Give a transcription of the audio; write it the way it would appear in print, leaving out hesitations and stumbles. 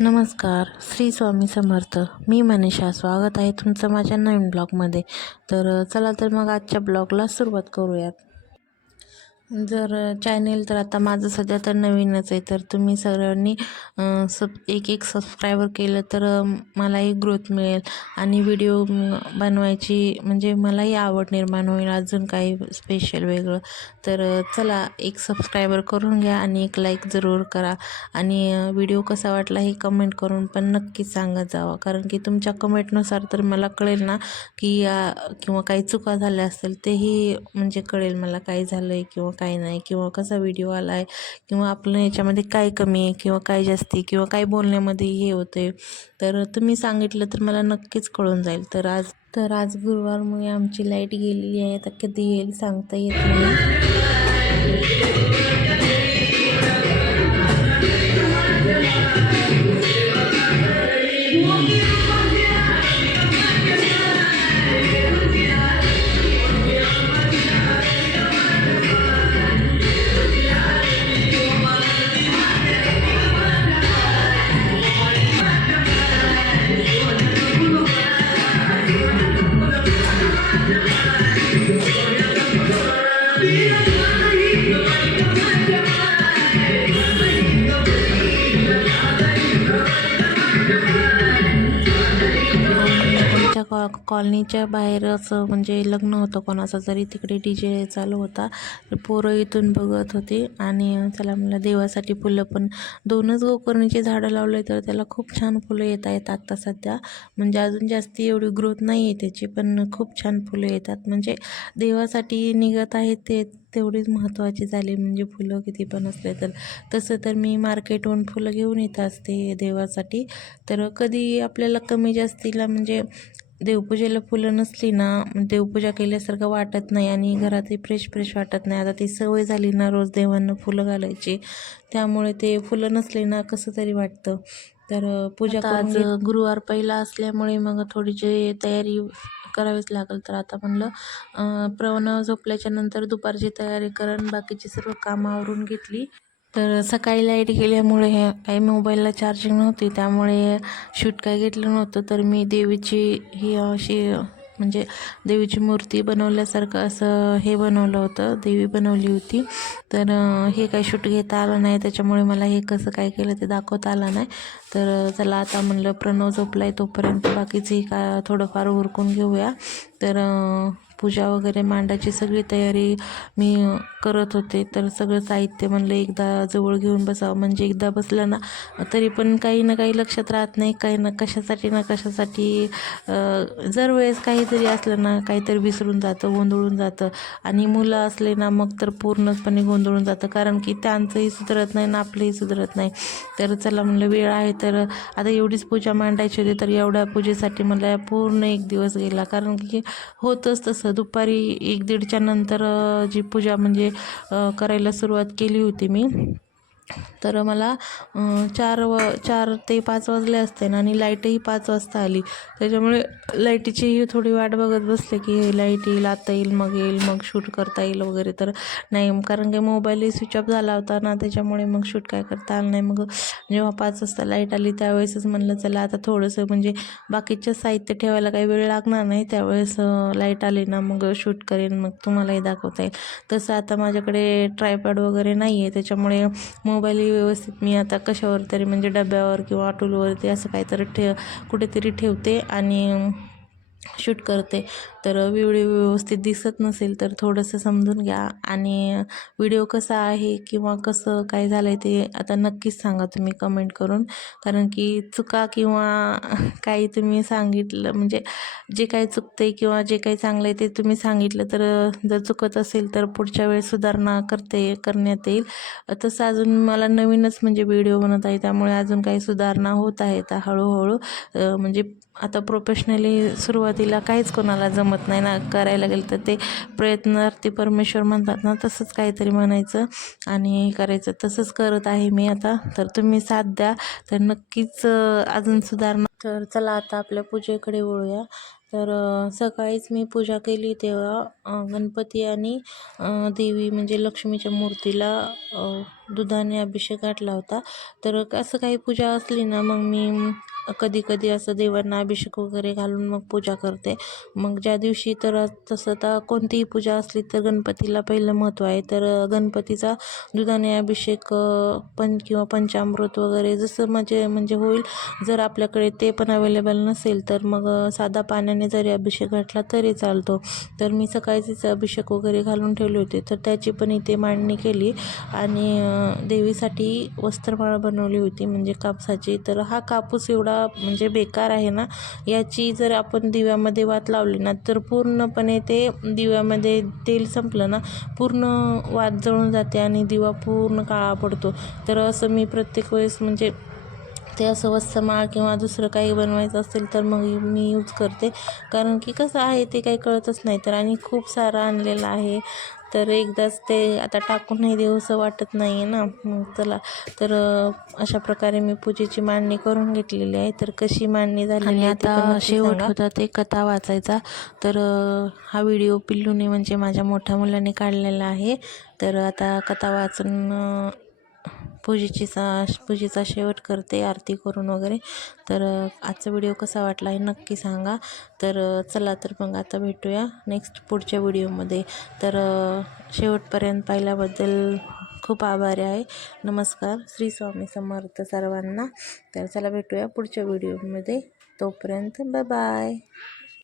नमस्कार, श्री स्वामी समर्थ. मी मनीषा. स्वागत आहे तुमचं माझ्या नवीन ब्लॉगमध्ये. चला तर मग आजच्या ब्लॉगला सुरुवात करूयात. जर चॅनेल तर आता माझं सध्या तर नवीनच आहे, तर तुम्ही सगळ्यांनी एक सबस्क्रायबर केलं तर मलाही ग्रोथ मिळेल आणि व्हिडिओ बनवायची म्हणजे मलाही आवड निर्माण होईल, अजून काही स्पेशल वेगळं. तर चला एक सबस्क्रायबर करून घ्या आणि एक लाईक जरूर करा आणि व्हिडिओ कसा वाटला हे कमेंट करून पण नक्कीच सांगत जावं, कारण की तुमच्या कमेंटनुसार तर मला कळेल ना की किंवा काही चुका झाल्या असतील तेही म्हणजे कळेल मला काय झालं आहे किंवा काय नाही, किंवा कसा व्हिडिओ आला आहे, किंवा आपलं याच्यामध्ये काय कमी आहे किंवा काय जास्ती किंवा काय बोलण्यामध्ये हे होते. तर तुम्ही सांगितलं तर मला नक्कीच कळून जाईल. तर आज गुरुवारमुळे आमची लाईट गेलेली आहे. आता कधी येईल सांगता येत नाही. कॉलनीच्या बाहेर असं म्हणजे लग्न होतं कोणाचं तरी, तिकडे DJ चालू होता. तर पोरं इथून बघत होते आणि चला म्हणलं देवासाठी फुलं, पण 2च गोकर्णीची झाडं लावले तर त्याला खूप छान फुलं येत आहेत आत्ता सध्या. म्हणजे अजून जास्ती एवढी ग्रोथ नाही आहे त्याची, पण खूप छान फुलं येतात. म्हणजे देवासाठी निघत आहेत ते तेवढीच महत्त्वाची झाली, म्हणजे फुलं किती पण असले तर. तसं तर मी मार्केटहून फुलं घेऊन येत असते देवासाठी. तर कधी आपल्याला कमी जास्तीला म्हणजे देवपूजेला फुलं नसली ना, देवपूजा केल्यासारखं वाटत नाही आणि घरातही फ्रेश वाटत नाही. आता ती सवय झाली ना रोज देवांना फुलं घालायची, त्यामुळे ते फुलं नसले ना कसं तरी वाटतं. तर पूजा आज गुरुवार पहिला असल्यामुळे मग थोडीशी तयारी करावीच लागेल. तर आता म्हणलं प्रणव झोपल्याच्या नंतर दुपारची तयारी करून बाकीची सर्व कामं आवरून घेतली. तर सकाळी लाईट गेल्यामुळे काही मोबाईलला चार्जिंग नव्हती, त्यामुळे शूट काय घेतलं नव्हतं. तर मी देवीची ही अशी म्हणजे देवीची मूर्ती बनवल्यासारखं असं हे बनवलं होतं, देवी बनवली होती. तर हे काही शूट घेता आलं नाही, त्याच्यामुळे मला हे कसं काय केलं ते दाखवता आलं नाही. तर चला आता म्हणलं प्रणव झोपला आहे तोपर्यंत बाकीची थोडंफार उरकून घेऊया. तर पूजा वगैरे मांडायची सगळी तयारी मी करत होते. तर सगळं साहित्य म्हणलं एकदा जवळ घेऊन बसावं, म्हणजे एकदा बसलं ना तरी पण काही ना काही लक्षात राहत नाही, काही ना कशासाठी जर वेळेस काहीतरी असलं ना काहीतरी विसरून जातं, गोंधळून जातं. आणि मुलं असले ना मग तर पूर्णपणे गोंधळून जातं, कारण की त्यांचंही सुधरत नाही ना आपलंही सुधरत नाही. तर चला म्हणलं वेळ आहे तर आता एवढीच पूजा मांडायची होती, तर एवढ्या पूजेसाठी मला पूर्ण एक दिवस गेला. कारण की होतंच तसं, दुपारी 1-1:30च्या नंतर जी पूजा म्हणजे करायला सुरुवात केली होती मी. तर मला 4 ते 5 वाजले असते ना, आणि लाईटही 5 वाजता आली. त्याच्यामुळे लाईटीचीही थोडी वाट बघत बसले की लाईट येईल, आता येईल, मग शूट करता येईल वगैरे. तर नाही, कारण की मोबाईलही स्विच ऑफ झाला होता ना, त्याच्यामुळे मग शूट काय करता आलं नाही. मग जेव्हा 5 वाजता लाईट आली त्यावेळेसच म्हणलं चला आता थोडंसं म्हणजे बाकीचं साहित्य ठेवायला काही वेळ लागणार नाही, त्यावेळेस लाईट आली ना मग शूट करेन, मग तुम्हालाही दाखवता येईल. तसं आता माझ्याकडे ट्रायपॉड वगैरे नाही आहे, त्याच्यामुळे मोबाईलही व्यवस्थित मी आता कशावर तरी म्हणजे डब्यावर किंवा टूलवरती असं काहीतरी कुठेतरी ठेवते आणि शूट करते. तर व्हिडिओ व्यवस्थित दिसत नसेल तर थोडंसं समजून घ्या आणि व्हिडिओ कसा आहे किंवा कसं काय झालं आहे ते आता नक्कीच सांगा तुम्ही कमेंट करून. कारण की चुका किंवा काही तुम्ही सांगितलं म्हणजे जे काही चुकते किंवा जे काही चांगलं आहे ते तुम्ही सांगितलं तर जर चुकत असेल तर पुढच्या वेळेस सुधारणा करण्यात येईल. तसं अजून मला नवीनच म्हणजे व्हिडिओ बनवत आहे, त्यामुळे अजून काही सुधारणा होत आहेत हळूहळू. म्हणजे आता प्रोफेशनली सुरुवातीला काहीच कोणाला जमत नाही ना, करायला गेलं तर ते प्रयत्नार्थी परमेश्वर म्हणतात ना, तसंच काहीतरी म्हणायचं आणि करायचं. तसंच करत आहे मी आता. तर तुम्ही साथ द्या तर नक्कीच अजून सुधारणा. तर चला आता आपल्या पूजेकडे वळूया. तर सकाळीच मी पूजा केली तेव्हा गणपती आणि देवी म्हणजे लक्ष्मीच्या मूर्तीला दुधाने अभिषेक घातला होता. तर असं काही पूजा असली ना मग मी कधी कधी असं देवांना अभिषेक वगैरे घालून मग पूजा करते. मग ज्या दिवशी तर तसं तर कोणतीही पूजा असली तर गणपतीला पहिलं महत्त्व आहे. तर गणपतीचा दुधाने अभिषेक किंवा पंचामृत वगैरे जसं म्हणजे होईल. जर आपल्याकडे ते पण अवेलेबल नसेल तर मग साधा पाण्याने जरी अभिषेक घातला तरी चालतो. तर मी सकाळीच अभिषेक वगैरे घालून ठेवले होते, तर त्याची पण इथे मांडणी केली. आणि देवीसाठी वस्त्रमाळा बनवली होती म्हणजे कापसाची. तर हा कापूस एवढा म्हणजे बेकार आहे ना, याची जर आपण दिव्यामध्ये वात लावली ना तर पूर्णपणे ते दिव्यामध्ये तेल संपलं ना पूर्ण वात जळून जाते आणि दिवा पूर्ण काळा पडतो. तर असं मी प्रत्येक वेळेस म्हणजे ते असं वस्त्रमाळ किंवा दुसरं काही बनवायचं असेल तर मग मी यूज करते. कारण की कसं आहे ते काही कळतच नाही. तर आणि खूप सारं आणलेलं आहे, तर एकदाच ते आता टाकूनही देऊसं वाटत नाही आहे ना. मग चला, तर अशा प्रकारे मी पूजेची मांडणी करून घेतलेली आहे. तर कशी मांडणी झालेली आहे ते पण आता नक्की शेवट सांगा. होता ते कथा वाचायचा. तर हा व्हिडिओ पिल्लूने म्हणजे माझ्या मोठ्या मुलाने काढलेला आहे. तर आता कथा वाचून पूजेचा शेवट करते आरती करून वगैरे. तर आजचा व्हिडिओ कसा वाटला हे नक्की सांगा. तर चला, तर मग आता भेटूया नेक्स्ट पुढच्या व्हिडिओमध्ये. तर शेवटपर्यंत पाहिल्याबद्दल खूप आभारी आहे. नमस्कार. श्री स्वामी समर्थ सर्वांना. तर चला भेटूया पुढच्या व्हिडिओमध्ये. तोपर्यंत बाय बाय.